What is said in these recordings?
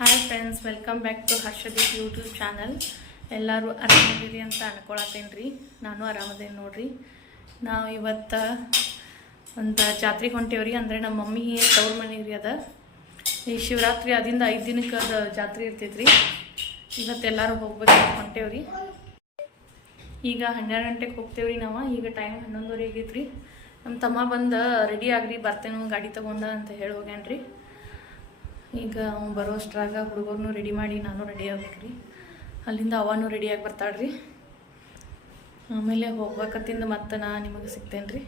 Hi friends welcome back to Harshadeep YouTube channel ಎಲ್ಲರೂ ಆರಾಮದಿರಿ ಅಂತ ಅನ್ಕೊಳತ್ತೇನೆ ರೀ ನಾನು ಆರಾಮದೇನಿ ನೋಡ್ರಿ. ನಾವು ಇವತ್ತು ಒಂದು ಜಾತ್ರೆಗೆ ಹೊಂಟೇವ್ರಿ. ಅಂದರೆ ನಮ್ಮ ಮಮ್ಮಿ ತವ್ರ ಮನೆ ರೀ ಅದ. ಈ ಶಿವರಾತ್ರಿ ಅದಿಂದ ಐದು ದಿನಕ್ಕೆ ಅದು ಜಾತ್ರೆ ಇರ್ತೈತ್ರಿ. ಇವತ್ತು ಎಲ್ಲರೂ ಹೋಗ್ಬೇಕು ಹೊಂಟೇವ್ರಿ. ಈಗ ಹನ್ನೆರಡು ಗಂಟೆಗೆ ಹೋಗ್ತೇವ್ರಿ ನಾವು. ಈಗ ಟೈಮ್ ಹನ್ನೊಂದುವರೆ ಆಗೈತ್ರಿ. ನಮ್ಮ ತಮ್ಮ ಬಂದು, ರೆಡಿ ಆಗ್ರಿ, ಬರ್ತೇನೆ, ಗಾಡಿ ತೊಗೊಂಡ ಅಂತ ಹೇಳಿ ಹೋಗ್ಯಾನ್ರಿ. ಈಗ ಅವ್ನು ಬರೋ ಅಷ್ಟ್ರಾಗ ಹುಡುಗರ್ನು ರೆಡಿ ಮಾಡಿ ನಾನು ರೆಡಿ ಆಗ್ಬೇಕ್ರಿ. ಅಲ್ಲಿಂದ ಅವನು ರೆಡಿಯಾಗಿ ಬರ್ತಾಳ್ರಿ. ಆಮೇಲೆ ಹೋಗ್ಬೇಕತ್ತಿಂದ ಮತ್ತೆ ನಾ ನಿಮಗೆ ಸಿಗ್ತೇನೆ ರೀ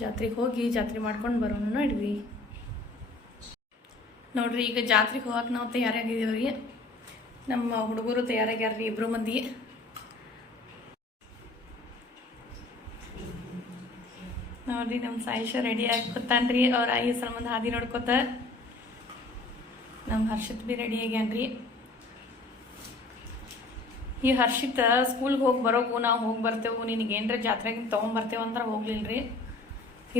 ಜಾತ್ರೆಗೆ ಹೋಗಿ ಜಾತ್ರೆ ಮಾಡ್ಕೊಂಡು ಬರೋಣ ನೋಡ್ರಿ. ನೋಡ್ರಿ, ಈಗ ಜಾತ್ರೆಗೆ ಹೋಗಕ್ಕೆ ನಾವು ತಯಾರಾಗಿದ್ದೀವ್ರಿ. ನಮ್ಮ ಹುಡುಗರು ತಯಾರಾಗ್ಯಾರ್ರಿ ಇಬ್ಬರು ಮಂದಿ. ನೋಡ್ರಿ ನಮ್ಮ ಸಾಯಿಷ ರೆಡಿ ಆಗಿ ಕೂತಾನ್ರಿ. ಅವ್ರ ಆಯಿ ಸಂಬಂಧ ಹಾದಿ ನೋಡ್ಕೊತ. ನಮ್ಮ ಹರ್ಷಿತ್ ಬಿ ರೆಡಿ ಆಗ್ಯಾನ್ರಿ. ಈ ಹರ್ಷಿತ್ ಸ್ಕೂಲ್ಗೆ ಹೋಗಿ ಬರೋಕು, ನಾವು ಹೋಗಿ ಬರ್ತೇವು, ನಿನಗೆ ಏನರ ಜಾತ್ರೆಗಿಂತ ತೊಗೊಂಬರ್ತೇವೆ ಅಂದ್ರೆ ಹೋಗ್ಲಿಲ್ರಿ.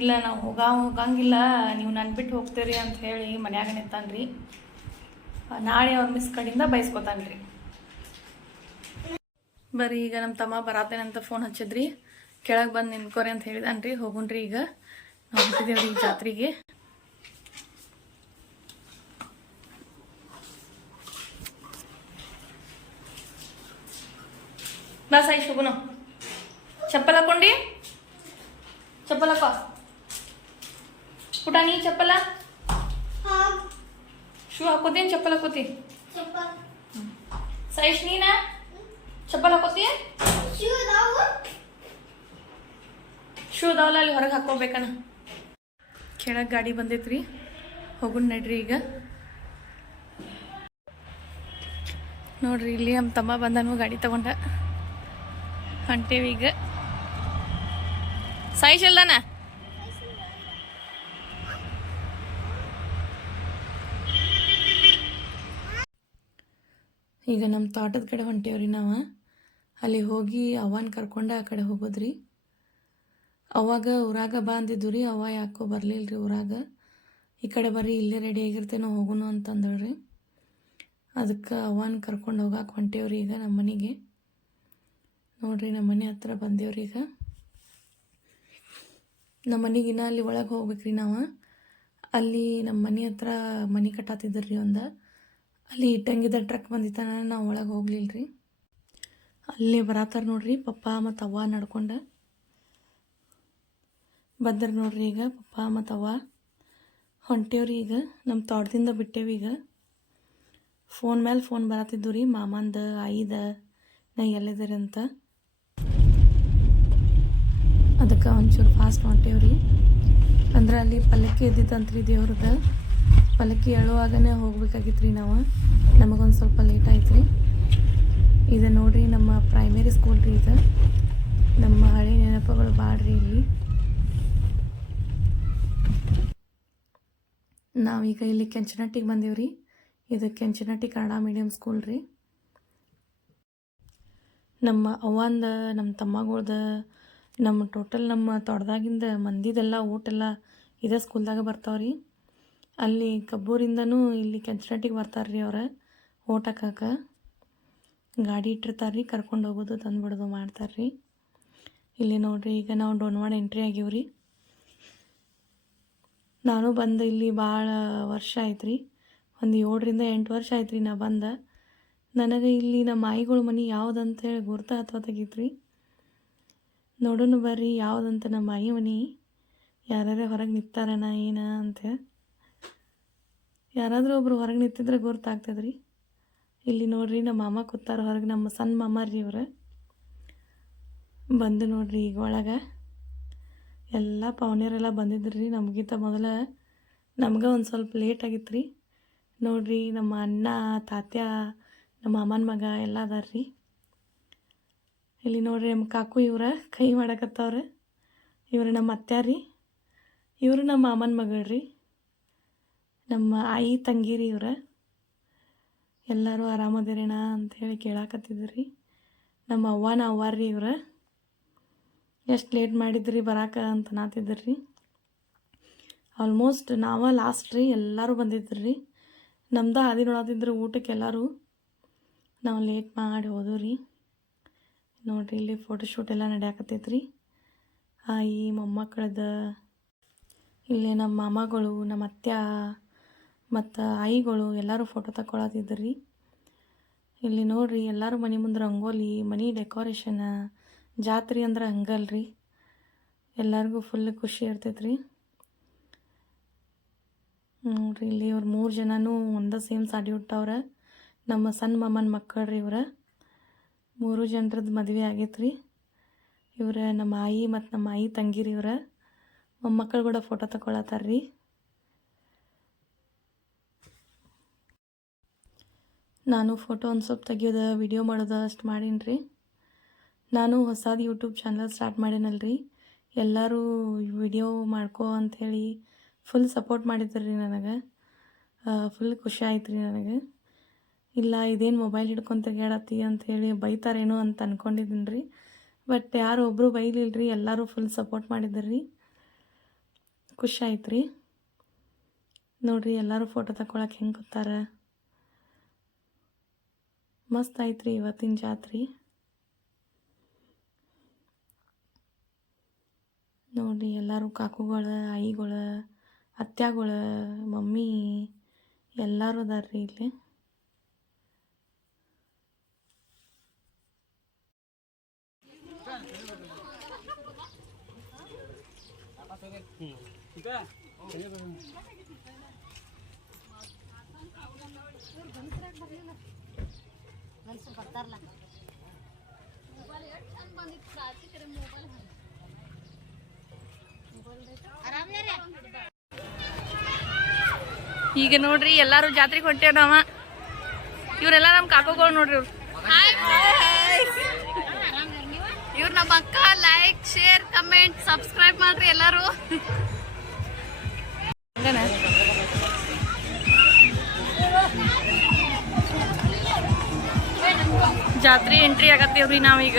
ಇಲ್ಲ, ನಾವು ಹೋಗ ಹೋಗಂಗಿಲ್ಲ, ನೀವು ನನ್ನ ಬಿಟ್ಟು ಹೋಗ್ತೀರಿ ಅಂತ ಹೇಳಿ ಮನ್ಯಾಗ ರೀ ನಾಳೆ ಅವ್ರ ಮಿಸ್ ಕಡೆಯಿಂದ ಬಯಸ್ಕೊತಾನ್ರಿ ಬರ್ರಿ, ಈಗ ನಮ್ಮ ತಮ್ಮ ಬರಾತೇನಂತ ಫೋನ್ ಹಚ್ಚಿದ್ರಿ. ಕೆಳಗೆ ಬಂದು ನಿಂತ್ಕೋರಿ ಅಂತ ಹೇಳಿದಾನ್ರಿ. ಹೋಗುಣ್ರಿ ಈಗ. ನಾವು ಈ ಜಾತ್ರೆಗೆ. ಬಾ ಸಾಯಿ ಶುಭನು. ಚಪ್ಪಲ್ ಹಾಕೊಂಡಿ ಚಪ್ಪಲ್ ಹಾಕೋ ಪುಟ ನೀ ಚಪ್ಪಲ. ಶೂ ಹಾಕೋತೀನಿ ಚಪ್ಪಲ್ ಹಾಕೋತಿ? ಸಾಯಿಶ್ ನೀನಾ? ಚಪ್ಪಲ್ ಹಾಕೋತಿ? ಶೂ ಅದಾವಲ್ಲ ಅಲ್ಲಿ ಹೊರಗೆ ಹಾಕೋಬೇಕಣ್ಣ ಕೆಳಗೆ ಗಾಡಿ ಬಂದೈತ್ರಿ. ಹೋಗುಣ್ ನಡ್ರಿ ಈಗ. ನೋಡ್ರಿ ಇಲ್ಲಿ ನಮ್ಮ ತಮ್ಮ ಬಂದನು ಗಾಡಿ ತಗೊಂಡ. ಹೊಂಟೇವಿ ಈಗ. ಸಾಯಿಶ್ ಅಲ್ದಾನ ಈಗ ನಮ್ಮ ತೋಟದ ಕಡೆ ಹೊಂಟೇವ್ರಿ ನಾವು. ಅಲ್ಲಿ ಹೋಗಿ ಅವ್ವನ ಕರ್ಕೊಂಡು ಆ ಕಡೆ ಹೋಗೋದ್ರಿ. ಅವಾಗ ಊರಾಗ ಬಾ ಅಂದಿದ್ದು ರೀ ಅವ ಯಾಕೋ ಬರಲಿಲ್ಲ ರೀ ಊರಾಗ. ಈ ಕಡೆ ಬರ್ರಿ, ಇಲ್ಲೇ ರೆಡಿ ಆಗಿರ್ತೇನೋ ಹೋಗೋಣ ಅಂತಂದಳ್ರಿ ಅದಕ್ಕೆ ಅವ್ವನ ಕರ್ಕೊಂಡು ಹೋಗಕ್ಕೆ ಹೊಂಟೇವ್ರಿ ಈಗ ನಮ್ಮ ಮನೆಗೆ. ನೋಡ್ರಿ ನಮ್ಮ ಮನೆ ಹತ್ರ ಬಂದೇವ್ರಿ ಈಗ ನಮ್ಮ ಮನೆಗೆ ಇನ್ನೂ ಅಲ್ಲಿ ಒಳಗೆ ಹೋಗ್ಬೇಕ್ರಿ ನಾವು. ಅಲ್ಲಿ ನಮ್ಮ ಮನೆ ಹತ್ರ ಮನೆ ಕಟ್ಟಾತಿದ್ರು ರೀ ಒಂದು. ಅಲ್ಲಿ ಇಟ್ಟಂಗಿದ್ದ ಟ್ರಕ್ ಬಂದಿತ್ತಾನ, ನಾವು ಒಳಗೆ ಹೋಗ್ಲಿಲ್ಲ ರೀ ಅಲ್ಲಿ ಬರತ್ತಾರ ನೋಡ್ರಿ ಪಪ್ಪ ಮತ್ತು ಅವ್ವ ನಡ್ಕೊಂಡು. ಬಂದ್ರ ನೋಡ್ರಿ ಈಗ ಪಪ್ಪ ಮತ್ತು ಅವ್ವ. ಹೊಂಟೇವ್ರಿ ಈಗ ನಮ್ಮ ತೋಟದಿಂದ ಬಿಟ್ಟೇವಿ ಈಗ. ಫೋನ್ ಮೇಲೆ ಫೋನ್ ಬರತ್ತಿದ್ದು ರೀ ಮಾಮಂದ, ಆಯಿದ, ನಾ ಎಲ್ಲಿದ್ದೀರಿ ಅಂತ ಅದಕ್ಕೆ ಒಂಚೂರು ಫಾಸ್ಟ್ ಹೊಂಟೇವ್ರಿ ಅಂದ್ರೆ ಅಲ್ಲಿ ಪಲ್ಲಕ್ಕಿ ಎದ್ದಿತ್ತಂತ್ರಿ ದೇವ್ರದ್ದು ಪಲ್ಲಕ್ಕಿ ಹೇಳುವಾಗನೇ ಹೋಗ್ಬೇಕಾಗಿತ್ತು ರೀ ನಾವು. ನಮಗೊಂದು ಸ್ವಲ್ಪ ಲೇಟ್ ಆಯ್ತು ರೀ ಇದು ನೋಡ್ರಿ ನಮ್ಮ ಪ್ರೈಮರಿ ಸ್ಕೂಲ್ ರೀ ಇದು. ನಮ್ಮ ಹಳೆ ನೆನಪುಗಳು ಬಾಡ್ರಿ ಇಲ್ಲಿ. ನಾವೀಗ ಇಲ್ಲಿ ಕೆಂಚನಟ್ಟಿಗೆ ರೀ ಇದು ಕೆಂಚನಟ್ಟಿ ಕನ್ನಡ ಮೀಡಿಯಂ ಸ್ಕೂಲ್ ರೀ. ನಮ್ಮ ಅವ್ವಂದು, ನಮ್ಮ ತಮ್ಮಗಳ್ದ ನಮ್ಮ ಟೋಟಲ್ ನಮ್ಮ ತೋಟದಾಗಿಂದ ಮಂದಿದೆಲ್ಲ ಊಟೆಲ್ಲ ಇದೇ ಸ್ಕೂಲ್ದಾಗ ಬರ್ತಾವೆ ರೀ ಅಲ್ಲಿ ಕಬ್ಬೂರಿಂದನೂ ಇಲ್ಲಿ ಕೆಂಚನಟ್ಟಿಗೆ ಬರ್ತಾರ್ರಿ ಅವ್ರ ಓಟ್ ಹಾಕಕ್ಕೆ ಗಾಡಿ ಇಟ್ಟಿರ್ತಾರೆ ರೀ ಕರ್ಕೊಂಡು ಹೋಗೋದು, ತಂದುಬಿಡೋದು ಮಾಡ್ತಾರೆ ರೀ ಇಲ್ಲಿ ನೋಡ್ರಿ, ಈಗ ನಾವು ಡೋನ್ವಾಡ ಎಂಟ್ರಿ ಆಗೀವ್ರಿ. ನಾನು ಬಂದು ಇಲ್ಲಿ ಭಾಳ ವರ್ಷ ಆಯ್ತು ರೀ ಒಂದು ಏಳರಿಂದ ಎಂಟು ವರ್ಷ ಆಯ್ತು ರೀ ನಾ ಬಂದ. ನನಗೆ ಇಲ್ಲಿ ನಮ್ಮ ಆಯಿಗಳ ಮನೆ ಯಾವುದಂತೇಳಿ ಗುರ್ತ ಹತ್ವತ್ತಾಗಿತ್ತು ರೀ ನೋಡೋಣ ಬರ್ರಿ, ಯಾವುದಂತ ನಮ್ಮ ಆಯಿ ಮನೆ ಯಾರ್ಯಾರೇ ಹೊರಗೆ ನಿಂತಾರಣ ಏನ ಅಂತ ಯಾರಾದರೂ ಒಬ್ರು ಹೊರಗೆ ನಿಂತಿದ್ರೆ ಗೊತ್ತಾಗ್ತದ್ರಿ ಇಲ್ಲಿ ನೋಡ್ರಿ, ನಮ್ಮ ಮಾಮ ಕೂತಾರ ಹೊರಗೆ, ನಮ್ಮ ಸಣ್ಣ ಮಾಮ ರೀ ಇವ್ರು. ಬಂದು ನೋಡ್ರಿ ಈಗ ಒಳಗೆ. ಎಲ್ಲ ಪವನಿಯರೆಲ್ಲ ಬಂದಿದ್ರು ರೀ ನಮಗಿಂತ ಮೊದಲ ನಮ್ಗೆ ಒಂದು ಸ್ವಲ್ಪ ಲೇಟ್ ಆಗಿತ್ತು ರೀ ನೋಡ್ರಿ, ನಮ್ಮ ಅಣ್ಣ, ತಾತ್ಯ, ನಮ್ಮ ಮಾಮನ ಮಗ ಎಲ್ಲ ಅದಾರ ರೀ ಇಲ್ಲಿ ನೋಡ್ರಿ ನಮ್ಮ ಕಾಕು ಇವ್ರ ಕೈ ಮಾಡಕತ್ತವ್ರೆ. ಇವ್ರು ನಮ್ಮ ಅತ್ತಾರಿ ಇವರು ನಮ್ಮ ಮಾಮನ ಮಗಳು ರೀ. ನಮ್ಮ ಆಯಿ ತಂಗಿರಿ ಇವ್ರ. ಎಲ್ಲರೂ ಆರಾಮದಿರೇಣ ಅಂಥೇಳಿ ಕೇಳಾಕತ್ತಿದ್ರಿ ನಮ್ಮ ಅವ್ವನ ಅವ್ವಾರ ರೀ ಇವ್ರ. ಎಷ್ಟು ಲೇಟ್ ಮಾಡಿದ್ರಿ ಬರಾಕ ಅಂತ ನಾತಿದ್ರಿ ಆಲ್ಮೋಸ್ಟ್ ನಾವ ಲಾಸ್ಟ್ ರೀ ಎಲ್ಲರೂ ಬಂದಿದ್ರಿ ನಮ್ದು ಹಾದಿ ನೋಡತ್ತಿದ್ರು ಊಟಕ್ಕೆ ಎಲ್ಲರೂ ನಾವು ಲೇಟ್ ಮಾಡಿ ಹೋದ್ರಿ ನೋಡ್ರಿ ಇಲ್ಲಿ ಫೋಟೋಶೂಟ್ ಎಲ್ಲ ನಡೆಯಾಕತ್ತೈತ್ರಿ. ಆಯಿ ಮೊಮ್ಮಕ್ಕಳದ ಇಲ್ಲಿ ನಮ್ಮ ಮಾಮಗಳು, ನಮ್ಮ ಅತ್ಯ ಮತ್ತು ಆಯಿಗಳು ಎಲ್ಲರೂ ಫೋಟೋ ತಗೊಳತಿದ್ರಿ ಇಲ್ಲಿ ನೋಡ್ರಿ ಎಲ್ಲರೂ ಮನೆ ಮುಂದೆ ರಂಗೋಲಿ, ಮನೆ ಡೆಕೋರೇಷನ್ ಜಾತ್ರೆ ಅಂದ್ರೆ ಹಂಗಲ್ರಿ. ಎಲ್ಲರಿಗೂ ಫುಲ್ ಖುಷಿ ಇರ್ತೈತ್ರಿ. ನೋಡ್ರಿ ಇಲ್ಲಿ ಇವ್ರು ಮೂರು ಜನನೂ ಒಂದೇ ಸೇಮ್ ಸಾಡಿ ಹುಟ್ಟವ್ರೆ ನಮ್ಮ ಸಣ್ಣ ಮಾಮನ ಮಕ್ಕಳು ರೀ ಇವ್ರ. ಮೂರು ಜನರದ್ದು ಮದುವೆ ಆಗೈತ್ರಿ. ಇವ್ರ ನಮ್ಮ ಆಯಿ ಮತ್ತು ನಮ್ಮ ಆಯಿ ತಂಗಿರಿ ಇವ್ರ. ಮೊಮ್ಮಕ್ಕಳು ಕೂಡ ಫೋಟೋ ತಗೊಳತ್ತಾರ ರೀ ನಾನು ಫೋಟೋ ಒಂದು ಸ್ವಲ್ಪ ತೆಗಿಯೋದು ವಿಡಿಯೋ ಮಾಡೋದು ಅಷ್ಟು ಮಾಡೀನಿ ರೀ ನಾನು ಹೊಸದು ಯೂಟ್ಯೂಬ್ ಚಾನಲ್ ಸ್ಟಾರ್ಟ್ ಮಾಡೀನಲ್ರಿ. ಎಲ್ಲರೂ ವಿಡಿಯೋ ಮಾಡ್ಕೋ ಅಂಥೇಳಿ ಫುಲ್ ಸಪೋರ್ಟ್ ಮಾಡಿದ್ರಿ ರೀ ನನಗೆ ಫುಲ್ ಖುಷಿ ಆಯ್ತು ರೀ ನನಗೆ. ಇಲ್ಲ, ಇದೇನು ಮೊಬೈಲ್ ಹಿಡ್ಕೊಂಡು ಅಂತ ಅಂಥೇಳಿ ಬೈತಾರೇನೋ ಅಂತ ಅಂದ್ಕೊಂಡಿದ್ದೀನಿ ರೀ ಬಟ್ ಯಾರು ಒಬ್ಬರು ಬೈಲಿಲ್ಲ ರೀ ಎಲ್ಲರೂ ಫುಲ್ ಸಪೋರ್ಟ್ ಮಾಡಿದ್ರು ರೀ ಖುಷಿ ಆಯ್ತು ರೀ ನೋಡ್ರಿ, ಎಲ್ಲರೂ ಫೋಟೋ ತಗೊಳಕ್ಕೆ ಹೆಂಗೆ ಕೂತಾರ. ಮಸ್ತ್ ಆಯ್ತು ರೀ ಇವತ್ತಿನ ಜಾತ್ರೆ. ನೋಡ್ರಿ, ಎಲ್ಲರೂ ಕಾಕುಗಳ ಐಗಳ ಅತ್ಯಾಗಳ, ಮಮ್ಮಿ, ಎಲ್ಲರೂ ಈಗ ನೋಡ್ರಿ, ಎಲ್ಲಾರು ಜಾತ್ರೆಗೆ ಹೊಂಟೇವ ನಾವ ಇವರೆಲ್ಲ ನಮ್ಮ ಕಾಕೋಗಳು ನೋಡ್ರಿ ಇವ್ರು. ಇವ್ರ ನಮ್ಮ ಅಕ್ಕ ಲೈಕ್ ಶೇರ್ ಕಮೆಂಟ್ ಸಬ್ಸ್ಕ್ರೈಬ್ ಮಾಡ್ರಿ ಎಲ್ಲರೂ. ಜಾತ್ರೆ ಎಂಟ್ರಿ ಆಗತ್ತೇವ್ರಿ ನಾವೀಗ.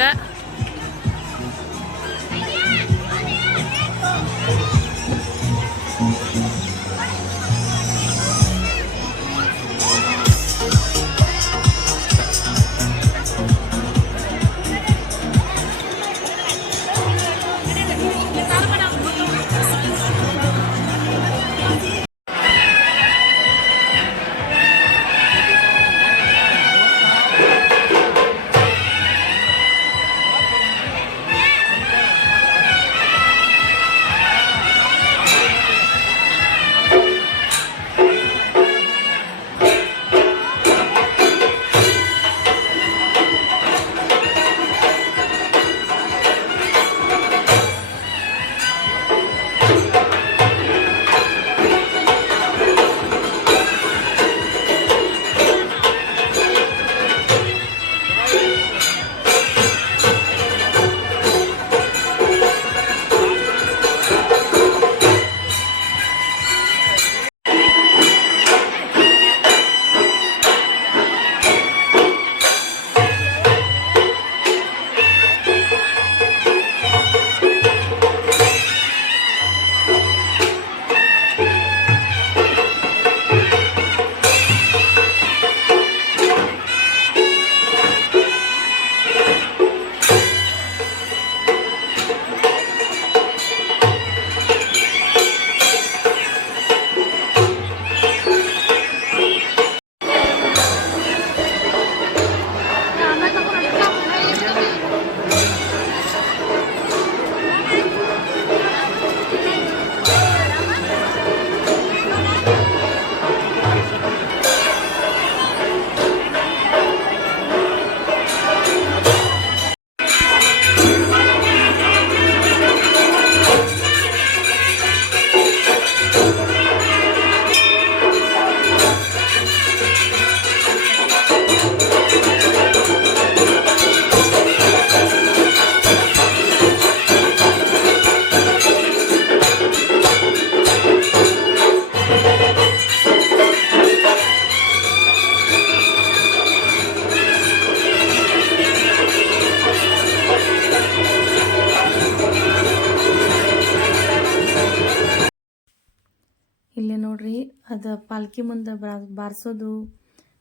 ಅದು ಪಾಲ್ಕಿ ಮುಂದೆ ಬಾರಿಸೋದು,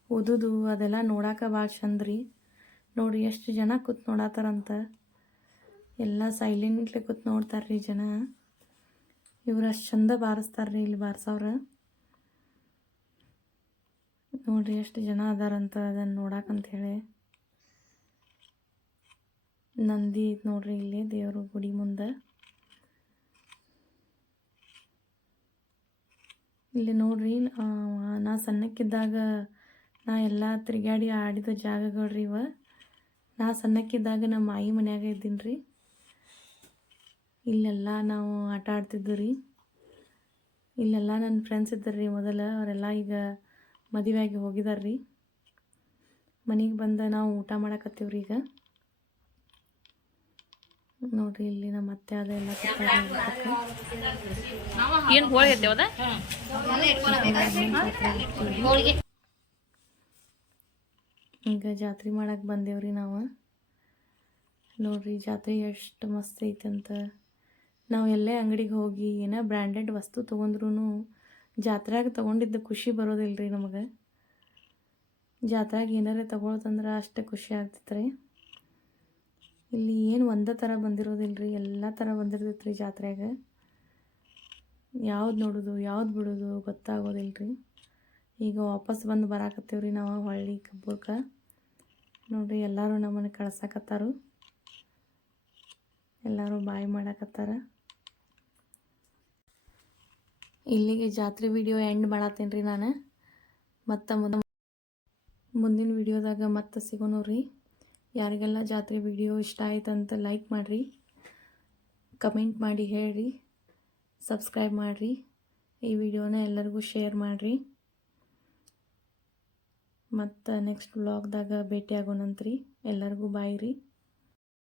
ಓದೋದು, ಅದೆಲ್ಲ ನೋಡಾಕ ಭಾಳ ಚಂದ ರೀ ನೋಡ್ರಿ, ಎಷ್ಟು ಜನ ಕೂತ್ ನೋಡತ್ತಾರಂತ ಎಲ್ಲ ಸೈಲೆಂಟ್ಲಿ ಕೂತ್ ನೋಡ್ತಾರ್ರಿ ಜನ. ಇವ್ರು ಅಷ್ಟು ಚಂದ ಬಾರಿಸ್ತಾರ್ರಿ ಇಲ್ಲಿ ಬಾರಿಸೋರು ನೋಡ್ರಿ, ಎಷ್ಟು ಜನ ಅದಾರಂತ ಅದನ್ನು ನೋಡಾಕಂತ ಹೇಳಿ. ನಂದಿ ಐತೆ ನೋಡ್ರಿ ಇಲ್ಲಿ ದೇವರು ಗುಡಿ ಮುಂದೆ. ಇಲ್ಲಿ ನೋಡ್ರಿ ನಾ ಸಣ್ಣಕ್ಕಿದ್ದಾಗ ನಾ ಎಲ್ಲ ತಿರುಗಾಡಿ ಆಡಿದ ಜಾಗಗಳ್ರಿ ಇವ. ನಾ ಸಣ್ಣಕ್ಕಿದ್ದಾಗ ನಮ್ಮ ಮಾಯಿ ಮನ್ಯಾಗ ಇದ್ದೀನಿ ರೀ ಇಲ್ಲೆಲ್ಲ ನಾವು ಆಟ ಆಡ್ತಿದ್ದು ರೀ ಇಲ್ಲೆಲ್ಲ ನನ್ನ ಫ್ರೆಂಡ್ಸ್ ಇದ್ದರು ರೀ ಮೊದಲ, ಅವರೆಲ್ಲ ಈಗ ಮದುವೆಯಾಗಿ ಹೋಗಿದಾರೆ ರೀ ಮನೆಗೆ ಬಂದ ನಾವು ಊಟ ಮಾಡಕತ್ತೀವಿ ರೀ ಈಗ. ನೋಡ್ರಿ ಇಲ್ಲಿ ನಮ್ಮ ಅತ್ತೆ ಅದೆಲ್ಲ ಏನು ಹೋಳಿಗೆ ಐತೆ ಅದ? ಈಗ ಜಾತ್ರೆ ಮಾಡಕ್ಕೆ ಬಂದೇವ್ರಿ ನಾವು. ನೋಡ್ರಿ ಜಾತ್ರೆ ಎಷ್ಟು ಮಸ್ತ್ ಐತಂತ ಅಂತ. ನಾವು ಎಲ್ಲೇ ಅಂಗಡಿಗೆ ಹೋಗಿ ಏನ ಬ್ರ್ಯಾಂಡೆಡ್ ವಸ್ತು ತೊಗೊಂಡ್ರು ಜಾತ್ರೆಗೆ ತೊಗೊಂಡಿದ್ದ ಖುಷಿ ಬರೋದಿಲ್ಲ ರೀ ನಮಗೆ. ಜಾತ್ರೆಗೆ ಏನಾರೇ ತೊಗೊಳೋದಂದ್ರೆ ಅಷ್ಟೇ ಖುಷಿ ಆಗ್ತೈತೆ ರೀ ಇಲ್ಲಿ ಏನು ಒಂದೇ ಥರ ಬಂದಿರೋದಿಲ್ಲ ಎಲ್ಲ ಥರ ಬಂದಿರ್ತೈತೆ ರೀ ಜಾತ್ರೆಯಾಗ. ಯಾವ್ದು ನೋಡೋದು, ಯಾವ್ದು ಬಿಡೋದು ಗೊತ್ತಾಗೋದಿಲ್ಲ ರೀ ಈಗ ವಾಪಸ್ ಬಂದು ಬರಾಕತ್ತೀವಿ ರೀ ನಾವು ಹೊಳ್ಳಿ ಕಬ್ಬೂರ್ಗೆ ನೋಡಿರಿ ಎಲ್ಲರೂ ನಮ್ಮನ್ನು ಕಳ್ಸಕತ್ತಾರು. ಎಲ್ಲರೂ ಬಾಯಿ ಮಾಡಕತ್ತಾರ. ಇಲ್ಲಿಗೆ ಜಾತ್ರೆ ವಿಡಿಯೋ ಎಂಡ್ ಮಾಡತ್ತೇನೆ ರೀ ನಾನು. ಮತ್ತೆ ಮುಂದೆ ಮುಂದಿನ ವಿಡಿಯೋದಾಗ ಮತ್ತೆ ಸಿಗೋನು ರೀ ಯಾರಿಗೆಲ್ಲ ಜಾತ್ರೆ ವಿಡಿಯೋ ಇಷ್ಟ ಆಯ್ತಂತ ಲೈಕ್ ಮಾಡಿರಿ ಕಮೆಂಟ್ ಮಾಡಿ ಹೇಳ್ರಿ ಸಬ್ಸ್ಕ್ರೈಬ್ ಮಾಡಿರಿ, ಈ ವಿಡಿಯೋನ ಎಲ್ಲರಿಗೂ ಶೇರ್ ಮಾಡಿರಿ. ಮತ್ತು ನೆಕ್ಸ್ಟ್ ವ್ಲಾಗ್ದಾಗ ಭೇಟಿ ಆಗೋಣಂತ್ರಿ ಎಲ್ಲರಿಗೂ ಬಾಯ್ ರೀ.